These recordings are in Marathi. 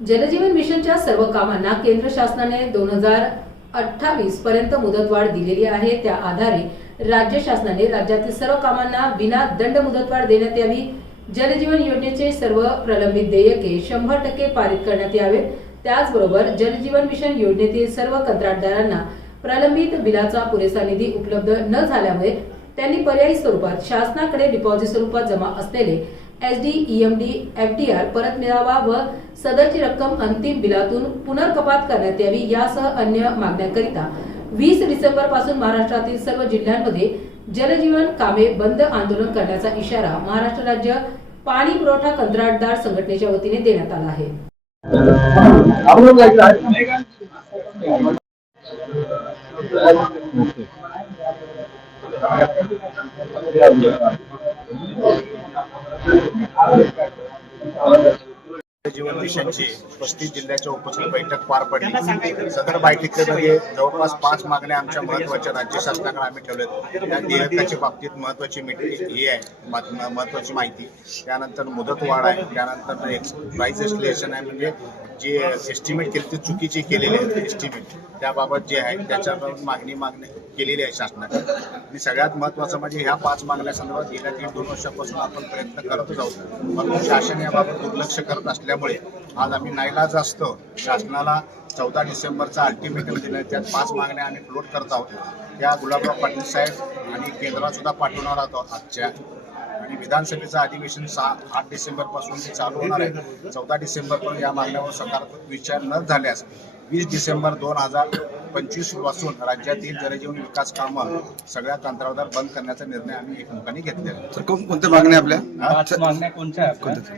जलजीवन मिशनच्या सर्व कामांना केंद्र शासनाने 2028 पर्यंत मुदतवाढ दिलेली आहे। त्या आधारे राज्य शासनाने राज्यातील सर्व कामांना विना दंड मुदतवाढ देण्यात यावी। जलजीवन योजनेचे सर्व प्रलंबित देयके 100% पारित करण्यात यावे। त्याचबरोबर जलजीवन मिशन योजनेतील सर्व कंत्राटदारांना प्रलंबित बिलाचा पुरेसा निधी उपलब्ध न झाल्यामुळे त्यांनी पर्यायी स्वरूपात शासनाकडे डिपॉझिट स्वरूपात जमा असलेले SD, EMD, FDR परत मिळावा व सदरची रक्कम अंतिम बिलातून पुनर्कपात करण्यात यावी यासह अन्य मागण्यांकरिता 20 डिसेंबर पासून महाराष्ट्रातील सर्व जिल्ह्यांमध्ये जलजीवन कामे बंद आंदोलन करण्याचा इशारा महाराष्ट्र राज्य पाणी पुरवठा कंत्राटदार संघटनेच्या वतीने देण्यात आला आहे। जीवन मिशनची 35 जिल्ह्याच्या उपस्थित बैठक पार पडली। सदर बैठकीमध्ये जवळपास 5 मागण्या आमच्या महत्त्वाच्या राज्य शासनाकडे आम्ही ठेवल्यात। त्या देयकाच्या बाबतीत महत्त्वाची महत्त्वाची माहिती, त्यानंतर मुदतवाढ आहे, त्यानंतर प्राइस एस्टिमेशन आहे, म्हणजे जे एस्टिमेट केले ते चुकीचे केलेले आहेत एस्टिमेट, त्याबाबत जे आहे त्याच्यावर मागणी केलेली आहे शासनाने। आणि सगळ्यात महत्त्वाचं म्हणजे ह्या 5 मागण्यासंदर्भात गेल्या 1-2 वर्षापासून आपण प्रयत्न करतच आहोत, परंतु शासन याबाबत दुर्लक्ष करत असल्यामुळे आज आम्ही नाईलाज असतो शासनाला 14 डिसेंबरचा अल्टिमेटम दिला। त्यात 5 मागण्या आम्ही फ्लोट करत आहोत। त्या गुलाबराव पाटील साहेब आणि केंद्रात सुद्धा पाठवणार आहोत आजच्या, आणि विधानसभेचं अधिवेशन 8 डिसेंबर पासून चालू होणार आहे। 14 डिसेंबर पर्यंत या मागण्यावर सकारात्मक विचार न झाल्यास 20 डिसेंबर 2025 पासून राज्यातील जलजीवन विकास कामं सगळ्या कंत्राटदार बंद करण्याचा निर्णय आम्ही एकमुखाने घेतलेला आहे। कोणत्या मागण्या आपल्या? मागण्या कोणत्या?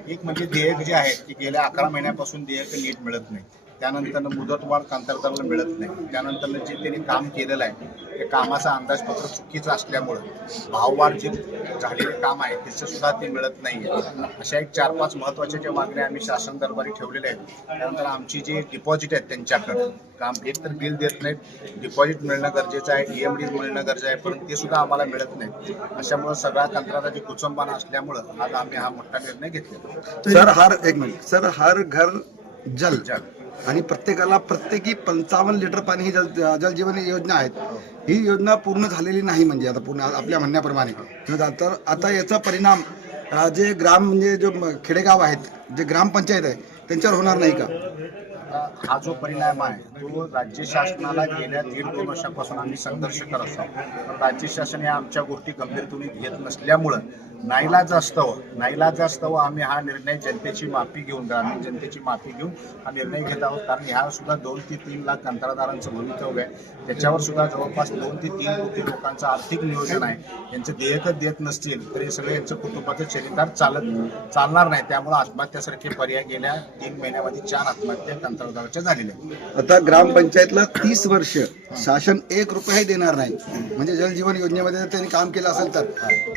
एक म्हणजे देयक जे आहेत की गेल्या 11 महिन्यापासून देयक नीट मिळत नाही, त्यानंतर मुदतवाढ कंत्राटदाराला मिळत नाही, त्यानंतर जे त्यांनी काम केलेलं आहे ते कामाचा अंदाजपत्र चुकीचं असल्यामुळं भाववाढ जे झालेले काम आहे त्याचं सुद्धा ते मिळत नाही आहे। अशा एक 4-5 महत्त्वाच्या ज्या मागण्या आम्ही शासन दरबारी ठेवलेल्या आहेत। त्यानंतर आमची जे डिपॉझिट आहेत त्यांच्याकडे काम एक तर बिल देत नाहीत, डिपॉझिट मिळणं गरजेचं आहे, EMD मिळणं गरजेचं आहे, परंतु ते सुद्धा आम्हाला मिळत नाही। अशामुळे सगळ्या कंत्राटाची कुचंबाना असल्यामुळं आज आम्ही हा मोठा निर्णय घेतलेला। सर हर घर जल आणि प्रत्येकाला प्रत्येकी 55 लिटर पाणी ही जलजीवन योजना आहेत। ही योजना पूर्ण झालेली नाही, म्हणजे आता पूर्ण आपल्या म्हणण्याप्रमाणे तर आता याचा परिणाम जे म्हणजे जो खेडेगाव आहेत, जे ग्रामपंचायत आहे त्यांच्यावर होणार नाही का? हा जो परिणाम आहे तो राज्य शासनाला गेल्या 1-2 वर्षापासून आम्ही संघर्ष करत असतो, पण राज्य शासन या आमच्या गोष्टी गंभीरतेने घेत नसल्यामुळं नाईलाज असतं आम्ही हा निर्णय जनतेची माफी घेऊन, ग्रामीण जनतेची माफी घेऊन हा निर्णय घेत आहोत। कारण ह्या सुद्धा 2 ते 3 लाख कंत्राटदारांचं भवितव्य आहे, त्याच्यावर सुद्धा जवळपास 2 ते 3 कोटी लोकांचं आर्थिक नियोजन आहे। यांचं देयकच देत नसतील तरी सगळे यांचं कुटुंबाचं चरितार्थ चालणार नाही, त्यामुळे आत्महत्यासारखे पर्याय गेल्या 3 महिन्यामध्ये 4 आत्महत्या कंत्राटदाराच्या झालेल्या आहेत। आता ग्रामपंचायतला 30 वर्ष शासन 1 रुपयाही देणार नाही, म्हणजे जलजीवन योजनेमध्ये जर त्यांनी काम केलं असेल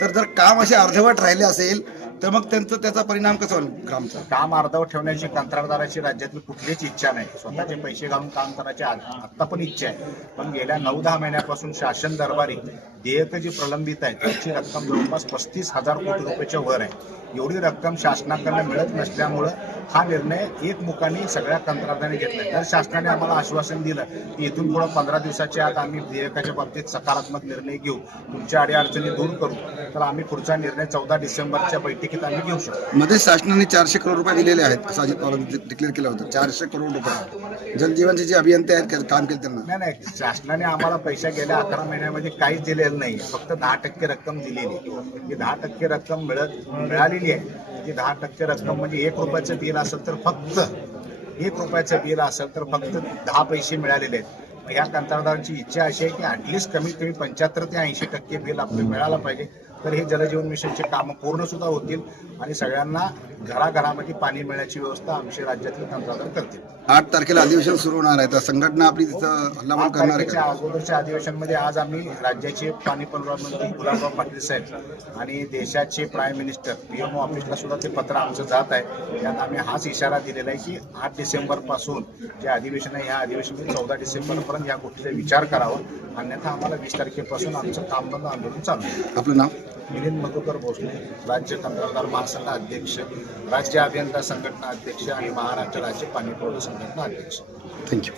तर जर काम असे अर्धवट राहिले असेल तर मग त्याचा परिणाम कसा होईल? ग्रामचा काम अर्धवट ठेवण्याची कंत्राटदाराची राज्यातली कुठलीच इच्छा नाही, स्वतःचे पैसे घालून काम करायची आत्ता पण इच्छा आहे, पण गेल्या 9-10 महिन्यापासून शासन दरबारी देयक जी प्रलंबित आहे त्याची रक्कम जवळपास 35,000 कोटी रुपयाच्या वर आहे। एवढी रक्कम शासनाकडनं मिळत नसल्यामुळं हा निर्णय एकमुखाने सगळ्या कंत्राटदारांनी घेतला। जर शासनाने आम्हाला आश्वासन दिलं की इथून पुढे 15 दिवसाच्या आत आम्ही देयकाच्या बाबतीत सकारात्मक निर्णय घेऊ, तुमच्या अडीअडचणी दूर करू, तर आम्ही पुढचा निर्णय 14 डिसेंबरच्या बैठकीत आम्ही घेऊ शकतो। मध्ये शासनाने 400 करोड रुपये दिलेले आहेत असं अजित पवारांनी डिक्लेअर केलं होतं। 400 करोड रुपये जलजीवनचे जे अभियंते आहेत काम केले त्यांना नाही, शासनाने आम्हाला पैसे गेल्या 11 महिन्यामध्ये काहीच दिलेलं नाही, फक्त 10% रक्कम दिलेली। ही 10% रक्कम मिळालेली आहे। ती 10% रक्कम म्हणजे 1 रुपयाचं बिल असेल तर फक्त 1 रुपयाचं बिल असेल तर फक्त 10 पैसे मिळालेले आहेत। ह्या कंत्राटदारांची इच्छा अशी आहे की ॲटलिस्ट कमीत कमी 75 ते 80% बिल आपलं मिळालं पाहिजे, तर हे जलजीवन मिशनचे कामं पूर्ण सुद्धा होतील आणि सगळ्यांना घराघरामध्ये पाणी मिळण्याची व्यवस्था आमचे राज्यातील कंत्राटदार करतील। 8 तारखेला अधिवेशन सुरू होणार आहे, तर संघटना आपली तिथं हल्लाबोल करणार आहे का? अगोदरच्या अधिवेशनमध्ये आज आम्ही राज्याचे पाणी पुरवठा मंत्री गुलाबराव पाटील साहेब आणि देशाचे प्राईम मिनिस्टर PMO ऑफिसला सुद्धा ते पत्र आमचं जात आहे। त्यात आम्ही हाच इशारा दिलेला आहे की 8 डिसेंबर पासून जे अधिवेशन आहे ह्या अधिवेशनामध्ये 14 डिसेंबरपर्यंत या गोष्टीचा विचार करावा, अन्यथा आम्हाला 20 तारखेपासून आमचं काम बंद आंदोलन चालू आहे। आपलं नाव? मिलिंद मधुकर भोसले, राज्य कंत्राटदार महासंघ अध्यक्ष, राज्य अभियंता संघटना अध्यक्ष आणि महाराष्ट्र राज्य पाणी पुरवठा संघटना अध्यक्ष. थँक्यू.